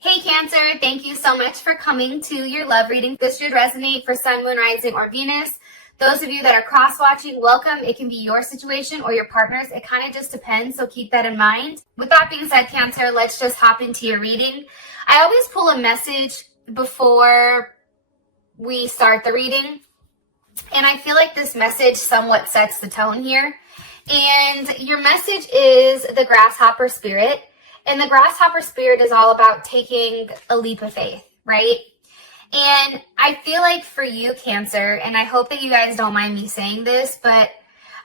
Hey Cancer, thank you so much for coming to your love reading. This should resonate for Sun, Moon, Rising, or Venus. Those of you that are cross-watching, welcome. It can be your situation or your partner's. It kind of just depends, so keep that in mind. With that being said, Cancer, let's just hop into your reading. I always pull a message before we start the reading, and I feel like this message somewhat sets the tone here. And your message is the grasshopper spirit. And the grasshopper spirit is all about taking a leap of faith, right? And I feel like for you, Cancer, and I hope that you guys don't mind me saying this, but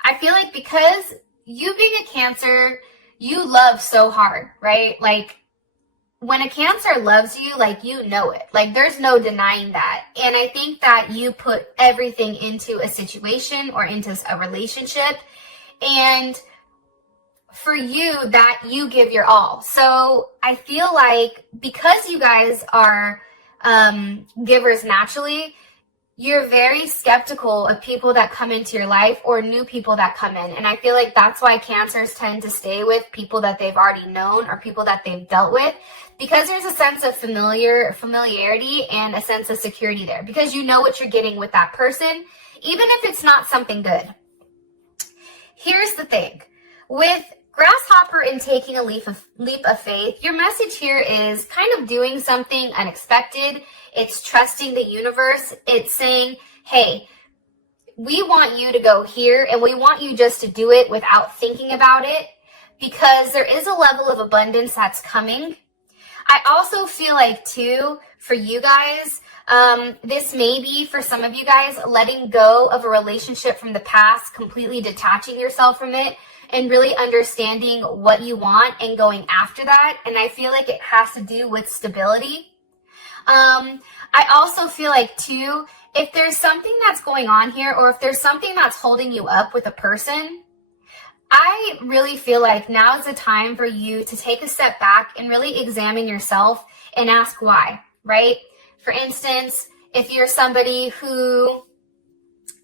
I feel like because you being a Cancer, you love so hard, right? Like when a Cancer loves you, like you know it. Like there's no denying that. And I think that you put everything into a situation or into a relationship. And for you, that you give your all. So I feel like because you guys are givers naturally, you're very skeptical of people that come into your life or new people that come in. And I feel like that's why Cancers tend to stay with people that they've already known or people that they've dealt with, because there's a sense of familiarity and a sense of security there, because you know what you're getting with that person, even if it's not something good. Here's the thing. With grasshopper and taking a leap of faith, your message here is kind of doing something unexpected. It's trusting the universe. It's saying, hey, we want you to go here and we want you just to do it without thinking about it, because there is a level of abundance that's coming. I also feel like too, for you guys, this may be for some of you guys letting go of a relationship from the past, completely detaching yourself from it, and really understanding what you want and going after that. And I feel like it has to do with stability. I also feel like too, if there's something that's going on here, or if there's something that's holding you up with a person, I really feel like now is the time for you to take a step back and really examine yourself and ask why, right? For instance, if you're somebody who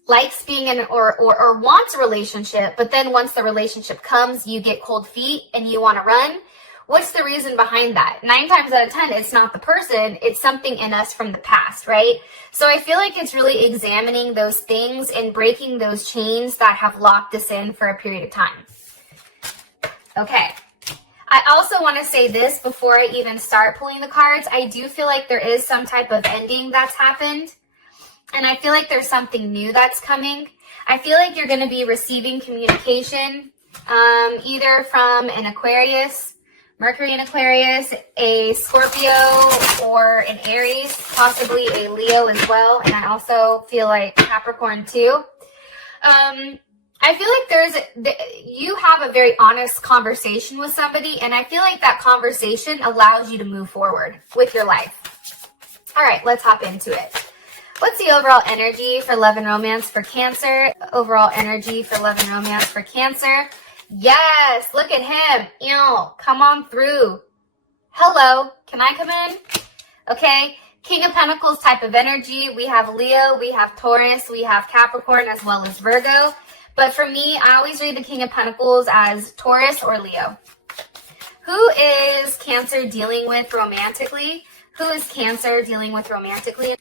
likes being in or wants a relationship, but then once the relationship comes, you get cold feet and you want to run. What's the reason behind that? 9 times out of 10, it's not the person, it's something in us from the past, right? So I feel like it's really examining those things and breaking those chains that have locked us in for a period of time. Okay. I also want to say this before I even start pulling the cards. I do feel like there is some type of ending that's happened. And I feel like there's something new that's coming. I feel like you're going to be receiving communication either from an Aquarius, Mercury in Aquarius, a Scorpio, or an Aries, possibly a Leo as well. And I also feel like Capricorn too. I feel like you have a very honest conversation with somebody, and I feel like that conversation allows you to move forward with your life. All right, let's hop into it. What's the overall energy for love and romance for Cancer? Overall energy for love and romance for Cancer. Yes, look at him. Ew, come on through. Hello, can I come in? Okay, King of Pentacles type of energy. We have Leo, we have Taurus, we have Capricorn, as well as Virgo. But for me, I always read the King of Pentacles as Taurus or Leo. Who is Cancer dealing with romantically? Who is Cancer dealing with romantically?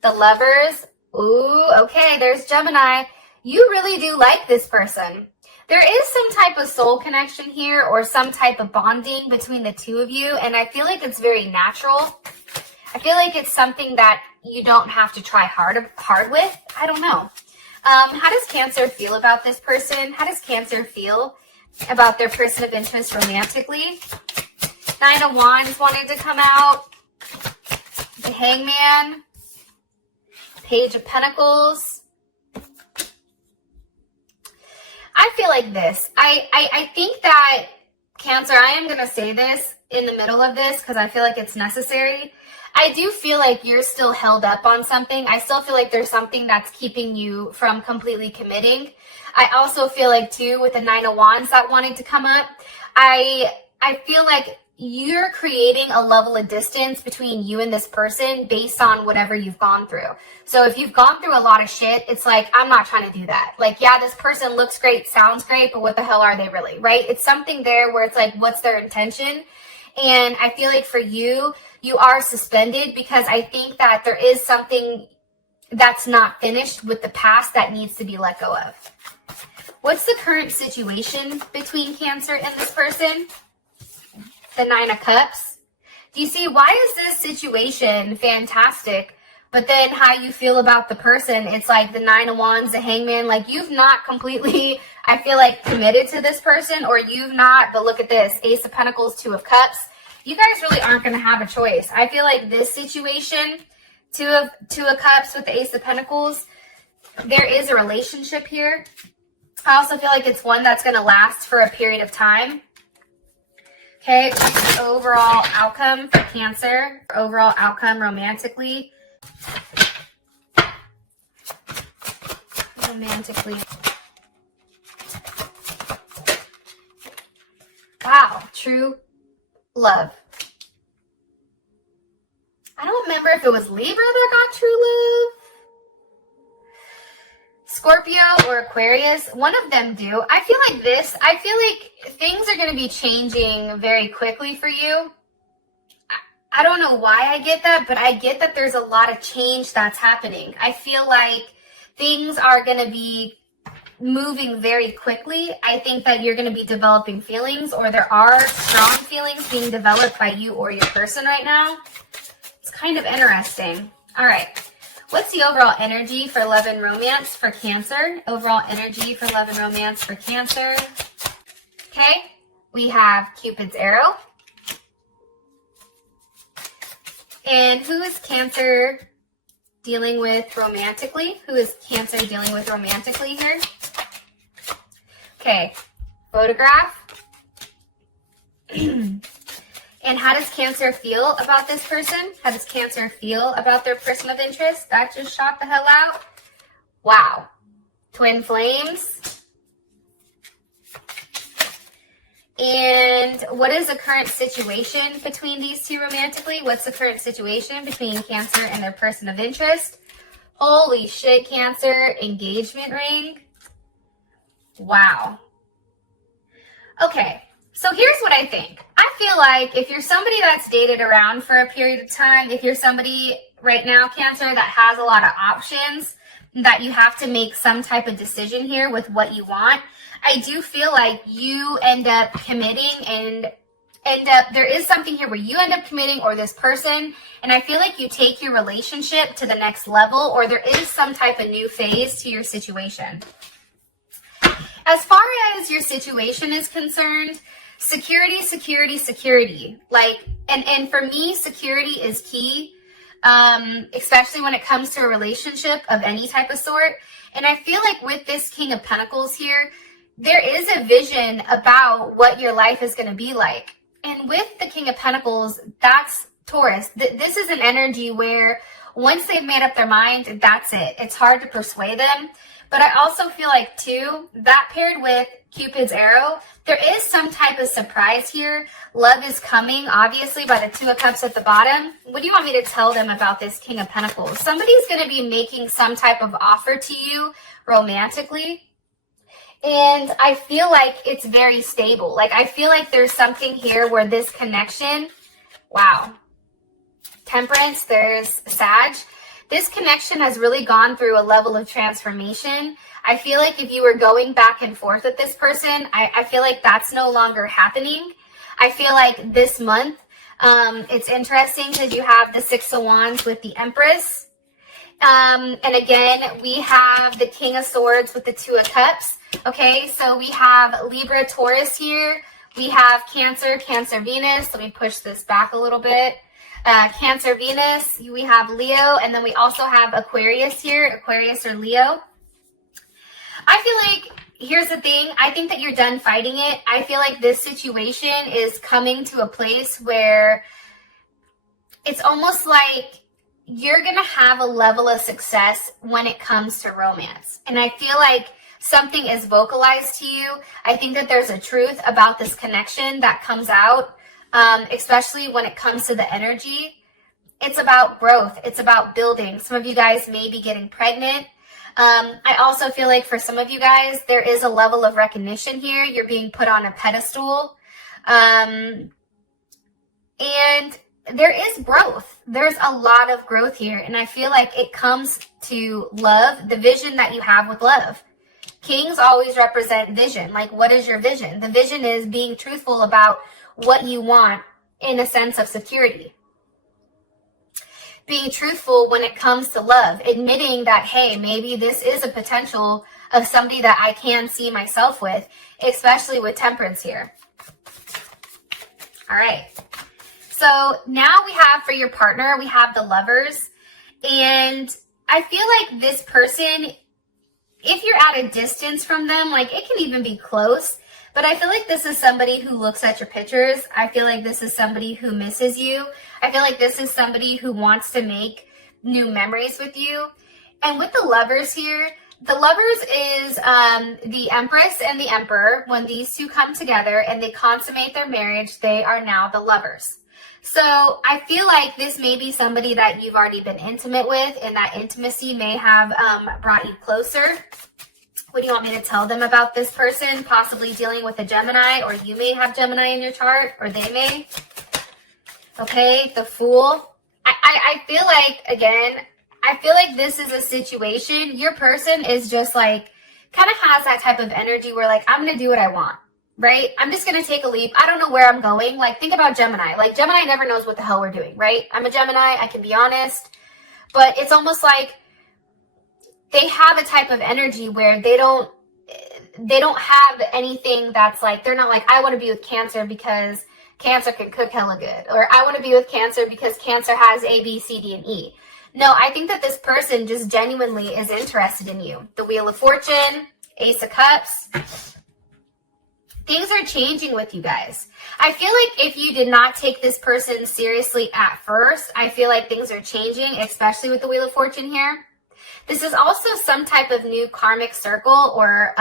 The Lovers. Ooh, okay, there's Gemini. You really do like this person. There is some type of soul connection here or some type of bonding between the two of you, and I feel like it's very natural. I feel like it's something that you don't have to try hard with. I don't know. How does Cancer feel about this person? How does Cancer feel about their person of interest romantically? 9 of Wands wanted to come out. The Hangman. Page of Pentacles. I feel like this. I think that Cancer, I am going to say this in the middle of this because I feel like it's necessary. I do feel like you're still held up on something. I still feel like there's something that's keeping you from completely committing. I also feel like too, with the 9 of Wands that wanted to come up, I feel like you're creating a level of distance between you and this person based on whatever you've gone through. So if you've gone through a lot of shit, it's like, I'm not trying to do that. Like, yeah, this person looks great, sounds great, but what the hell are they really, right? It's something there where it's like, what's their intention? And I feel like for you, you are suspended because I think that there is something that's not finished with the past that needs to be let go of. What's the current situation between Cancer and this person? The Nine of Cups. Do you see, why is this situation fantastic, but then how you feel about the person, it's like the Nine of Wands, the Hangman, like you've not completely, I feel like, committed to this person, or you've not, but look at this, Ace of Pentacles, Two of Cups. You guys really aren't going to have a choice. I feel like this situation, Two of Cups with the Ace of Pentacles, there is a relationship here. I also feel like it's one that's going to last for a period of time. Okay, overall outcome for Cancer, overall outcome romantically. Wow, true love. I don't remember if it was Libra that got true love. Scorpio or Aquarius, one of them do. I feel like things are going to be changing very quickly for you. I don't know why I get that, but I get that there's a lot of change that's happening. I feel like things are going to be moving very quickly. I think that you're going to be developing feelings, or there are strong feelings being developed by you or your person right now. It's kind of interesting. All right. What's the overall energy for love and romance for Cancer? Overall energy for love and romance for Cancer. Okay. We have Cupid's arrow. And who is Cancer dealing with romantically? Who is Cancer dealing with romantically here? Okay, photograph. And how does Cancer feel about this person? How does Cancer feel about their person of interest? That just shot the hell out. Wow. Twin flames. And what is the current situation between these two romantically? What's the current situation between Cancer and their person of interest? Holy shit, Cancer, engagement ring. Wow. Okay, so here's what I think. I feel like if you're somebody that's dated around for a period of time, if you're somebody right now, Cancer, that has a lot of options, that you have to make some type of decision here with what you want, I do feel like you end up committing and there is something here where you end up committing, or this person, and I feel like you take your relationship to the next level, or there is some type of new phase to your situation. As far as your situation is concerned, security, security, security. Like, and for me, security is key, especially when it comes to a relationship of any type of sort. And I feel like with this King of Pentacles here, there is a vision about what your life is going to be like. And with the King of Pentacles, that's Taurus. This is an energy where once they've made up their mind, that's it. It's hard to persuade them. But I also feel like, too, that paired with Cupid's arrow, there is some type of surprise here. Love is coming, obviously, by the Two of Cups at the bottom. What do you want me to tell them about this King of Pentacles? Somebody's going to be making some type of offer to you romantically. And I feel like it's very stable. Like, I feel like there's something here where this connection, wow. Temperance, there's Sag. This connection has really gone through a level of transformation. I feel like if you were going back and forth with this person, I feel like that's no longer happening. I feel like this month, it's interesting because you have the Six of Wands with the Empress. And again, we have the King of Swords with the Two of Cups. Okay, so we have Libra, Taurus here. We have Cancer, Cancer, Venus. Let me push this back a little bit. Cancer, Venus. We have Leo. And then we also have Aquarius here. Aquarius or Leo. I feel like, here's the thing. I think that you're done fighting it. I feel like this situation is coming to a place where it's almost like you're going to have a level of success when it comes to romance. And I feel like something is vocalized to you. I think that there's a truth about this connection that comes out, especially when it comes to the energy. It's about growth. It's about building. Some of you guys may be getting pregnant. I also feel like for some of you guys, there is a level of recognition here. You're being put on a pedestal. And there is growth. There's a lot of growth here. And I feel like it comes to love, the vision that you have with love. Kings always represent vision. Like, what is your vision? The vision is being truthful about what you want in a sense of security. Being truthful when it comes to love. Admitting that, hey, maybe this is a potential of somebody that I can see myself with, especially with temperance here. All right. So now we have for your partner, we have the lovers. And I feel like this person, if you're at a distance from them, like it can even be close, but I feel like this is somebody who looks at your pictures. I feel like this is somebody who misses you. I feel like this is somebody who wants to make new memories with you. And with the lovers here, the lovers is the Empress and the Emperor. When these two come together and they consummate their marriage, they are now the lovers. So I feel like this may be somebody that you've already been intimate with, and that intimacy may have brought you closer. What do you want me to tell them about this person? Possibly dealing with a Gemini, or you may have Gemini in your chart, or they may. Okay, the Fool. I feel like, again, I feel like this is a situation. Your person is just like, kind of has that type of energy where like, I'm going to do what I want. Right? I'm just going to take a leap. I don't know where I'm going. Like, think about Gemini. Like, Gemini never knows what the hell we're doing, right? I'm a Gemini. I can be honest. But it's almost like they have a type of energy where they don't have anything that's like, they're not like, I want to be with Cancer because Cancer can cook hella good. Or I want to be with Cancer because Cancer has A, B, C, D, and E. No, I think that this person just genuinely is interested in you. The Wheel of Fortune, Ace of Cups. Things are changing with you guys. I feel like if you did not take this person seriously at first, I feel like things are changing, especially with the Wheel of Fortune here. This is also some type of new karmic circle or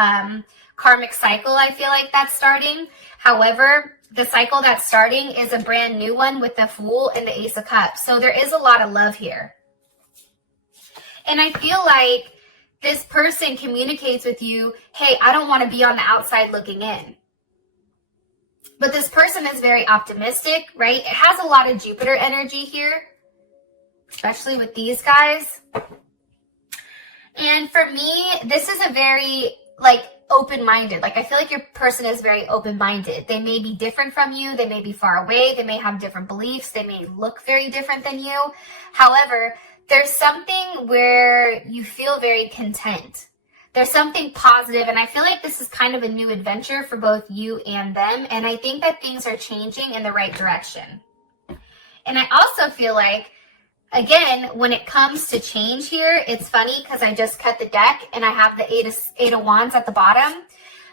karmic cycle, I feel like that's starting. However, the cycle that's starting is a brand new one with the Fool and the Ace of Cups. So there is a lot of love here. And I feel like this person communicates with you, hey, I don't want to be on the outside looking in. But this person is very optimistic, right? It has a lot of Jupiter energy here, especially with these guys. And for me, this is a very, like, open-minded. Like, I feel like your person is very open-minded. They may be different from you. They may be far away. They may have different beliefs. They may look very different than you. However, there's something where you feel very content. There's something positive, and I feel like this is kind of a new adventure for both you and them, and I think that things are changing in the right direction. And I also feel like, again, when it comes to change here, it's funny because I just cut the deck and I have the Eight of Wands at the bottom.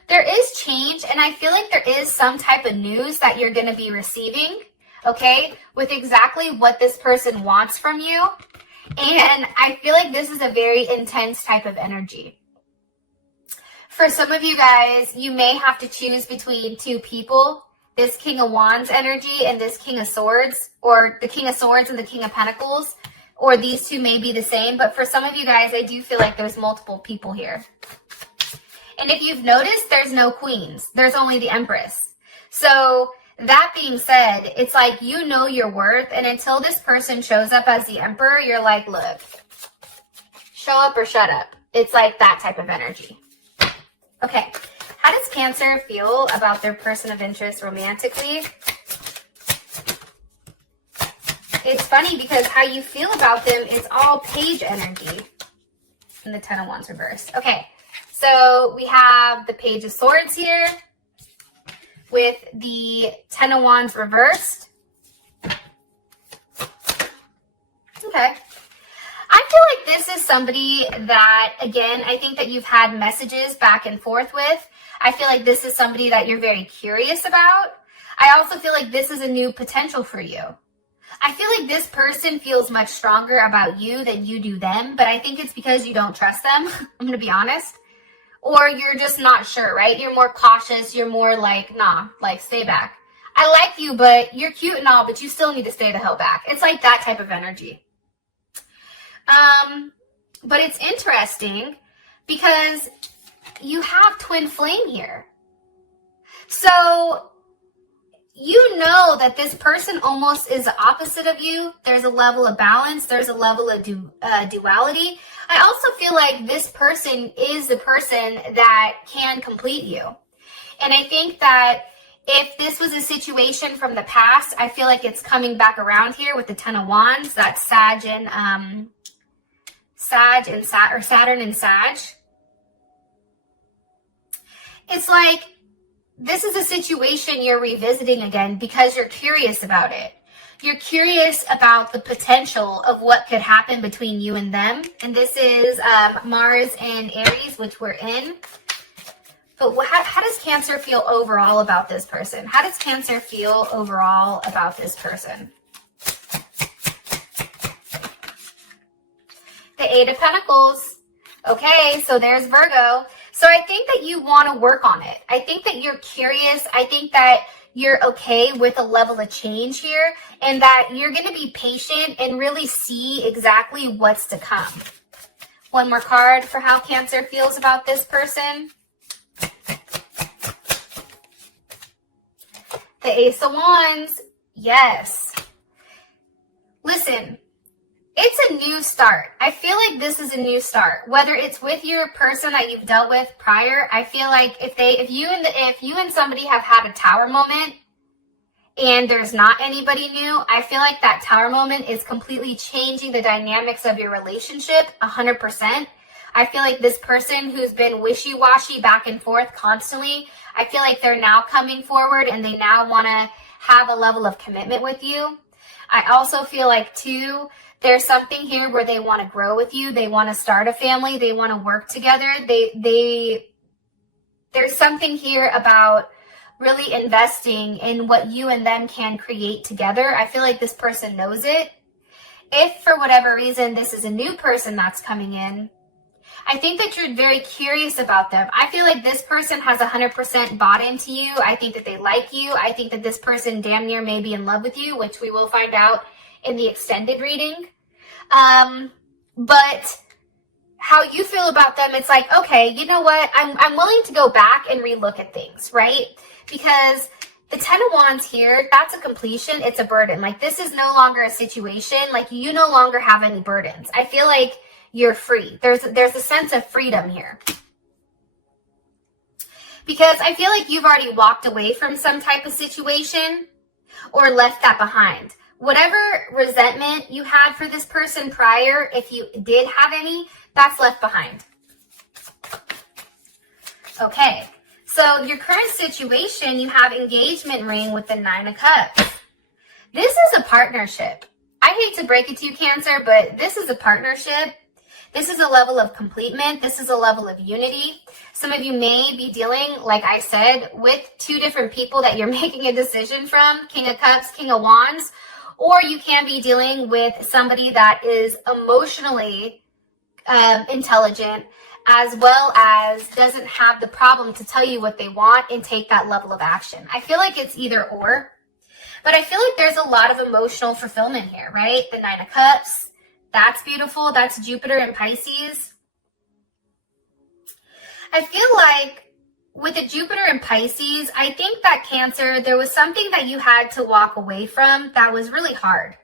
There is change, and I feel like there is some type of news that you're going to be receiving, okay, with exactly what this person wants from you. And I feel like this is a very intense type of energy. For some of you guys, you may have to choose between two people, this King of Wands energy and this King of Swords, or the King of Swords and the King of Pentacles, or these two may be the same. But for some of you guys, I do feel like there's multiple people here. And if you've noticed, there's no queens. There's only the Empress. So that being said, it's like you know your worth, and until this person shows up as the Emperor, you're like, look, show up or shut up. It's like that type of energy. Okay, how does Cancer feel about their person of interest romantically? It's funny because how you feel about them is all page energy in the Ten of Wands reverse. Okay, so we have the Page of Swords here with the Ten of Wands reversed. Okay. I feel like this is somebody that, again, I think that you've had messages back and forth with. I feel like this is somebody that you're very curious about. I also feel like this is a new potential for you. I feel like this person feels much stronger about you than you do them, but I think it's because you don't trust them. I'm going to be honest. Or you're just not sure, right? You're more cautious. You're more like, nah, like stay back. I like you, but you're cute and all, but you still need to stay the hell back. It's like that type of energy. But it's interesting because you have twin flame here. So you know that this person almost is the opposite of you. There's a level of balance. There's a level of duality. I also feel like this person is the person that can complete you. And I think that if this was a situation from the past, I feel like it's coming back around here with the Ten of Wands. That's Saturn and Sag. It's like this is a situation you're revisiting again because you're curious about it. You're curious about the potential of what could happen between you and them. And this is Mars and Aries, which we're in. But how does Cancer feel overall about this person? How does Cancer feel overall about this person? The Eight of Pentacles. Okay, so there's Virgo. So I think that you want to work on it. I think that you're curious. I think that you're okay with a level of change here and that you're going to be patient and really see exactly what's to come. One more card for how Cancer feels about this person. The Ace of Wands. Yes. Listen. It's a new start. I feel like this is a new start. Whether it's with your person that you've dealt with prior, I feel like if you and somebody have had a tower moment and there's not anybody new, I feel like that tower moment is completely changing the dynamics of your relationship 100%. I feel like this person who's been wishy-washy back and forth constantly, I feel like they're now coming forward and they now want to have a level of commitment with you. I also feel like too, there's something here where they want to grow with you. They want to start a family. They want to work together. There's something here about really investing in what you and them can create together. I feel like this person knows it. If for whatever reason this is a new person that's coming in, I think that you're very curious about them. I feel like this person has 100% bought into you. I think that they like you. I think that this person damn near may be in love with you, which we will find out in the extended reading. But how you feel about them, it's like, okay, you know what? I'm willing to go back and relook at things, right? Because the Ten of Wands here, that's a completion. It's a burden. Like this is no longer a situation. Like you no longer have any burdens. I feel like you're free. There's a sense of freedom here. Because I feel like you've already walked away from some type of situation or left that behind. Whatever resentment you had for this person prior, if you did have any, that's left behind. Okay, so your current situation, you have engagement ring with the Nine of Cups. This is a partnership. I hate to break it to you, Cancer, but this is a partnership. This is a level of completement. This is a level of unity. Some of you may be dealing, like I said, with two different people that you're making a decision from, King of Cups, King of Wands, or you can be dealing with somebody that is emotionally intelligent as well as doesn't have the problem to tell you what they want and take that level of action. I feel like it's either or, but I feel like there's a lot of emotional fulfillment here, right? The Nine of Cups, that's beautiful. That's Jupiter and Pisces. I feel like with the Jupiter and Pisces, I think that Cancer, there was something that you had to walk away from that was really hard.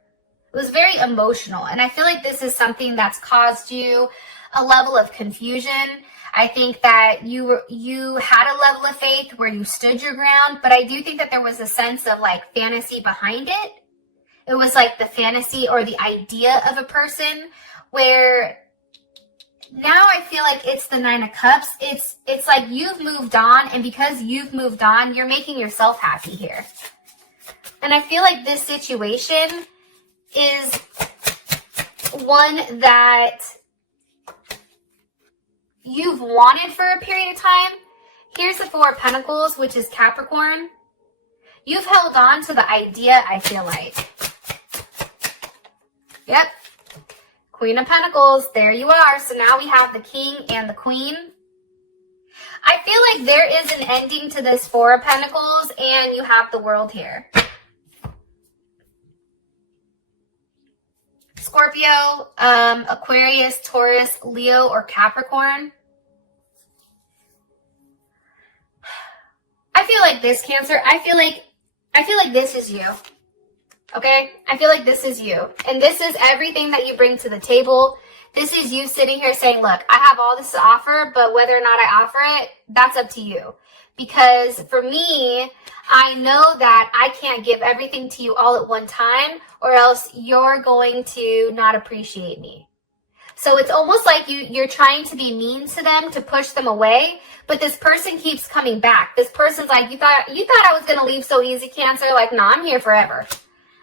It was very emotional. And I feel like this is something that's caused you a level of confusion. I think that you had a level of faith where you stood your ground, but I do think that there was a sense of like fantasy behind it. It was like the fantasy or the idea of a person where now I feel like it's the Nine of Cups. It's like you've moved on, and because you've moved on, you're making yourself happy here. And I feel like this situation is one that you've wanted for a period of time. Here's the Four of Pentacles, which is Capricorn. You've held on to the idea, I feel like. Yep. Queen of Pentacles, there you are. So now we have the King and the Queen. I feel like there is an ending to this Four of Pentacles, and you have the World here. Scorpio, Aquarius, Taurus, Leo, or Capricorn. I feel like this, Cancer, I feel like I feel like this is you. Okay? I feel like this is you. And this is everything that you bring to the table. This is you sitting here saying, look, I have all this to offer, but whether or not I offer it, that's up to you. Because for me, I know that I can't give everything to you all at one time, or else you're going to not appreciate me. So it's almost like you're trying to be mean to them, to push them away, but this person keeps coming back. This person's like, you thought I was going to leave so easy, Cancer? Like, no, I'm here forever.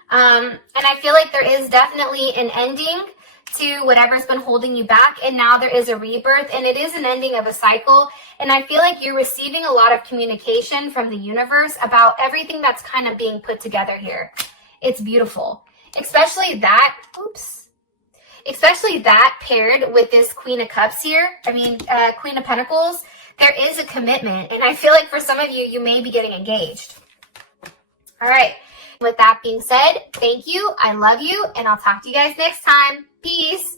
And I feel like there is definitely an ending to whatever's been holding you back, and now there is a rebirth, and it is an ending of a cycle. And I feel like you're receiving a lot of communication from the universe about everything that's kind of being put together here. It's beautiful, especially that paired with this Queen of Cups here. Queen of Pentacles. There is a commitment, and I feel like for some of you, you may be getting engaged. All right. With that being said, thank you. I love you, and I'll talk to you guys next time. Peace.